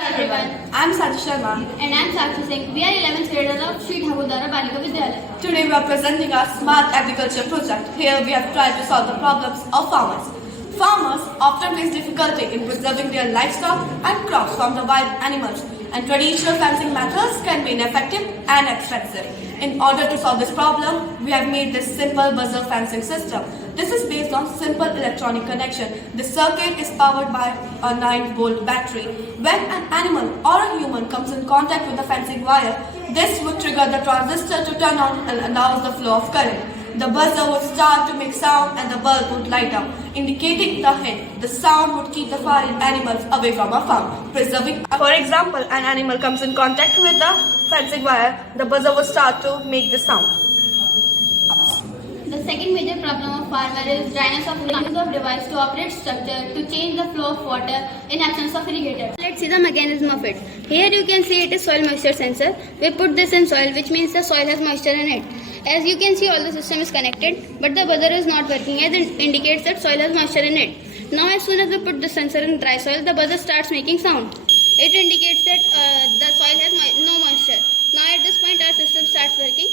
everyone. I'm Sati Sharma. And I'm Sakshi Singh. We are 11th graders of Sri Thagurdara Balika Vidyalaya. Today we are presenting our Smart Agriculture project. Here we have tried to solve the problems of farmers. Farmers often face difficulty in preserving their livestock and crops from the wild animals, and traditional fencing methods can be ineffective and expensive. In order to solve this problem, we have made this simple buzzer fencing system. This is based on simple electronic connection. The circuit is powered by a 9-volt battery. When an animal or a human comes in contact with the fencing wire, this would trigger the transistor to turn on and allows the flow of current. The buzzer would start to make sound and the bulb would light up, indicating the hint. The sound would keep the foreign animals away from our farm, preserving. For example, an animal comes in contact with the fencing wire, the buzzer would start to make the sound. The second major problem of farmer is dryness of use of device to operate structure to change the flow of water in absence of irrigator. Let's see the mechanism of it. Here you can see it is soil moisture sensor. We put this in soil, which means the soil has moisture in it. As you can see, all the system is connected, but the buzzer is not working, as it indicates that soil has moisture in it. Now as soon as we put the sensor in dry soil, the buzzer starts making sound. It indicates that the soil has no moisture. Now at this point our system starts working.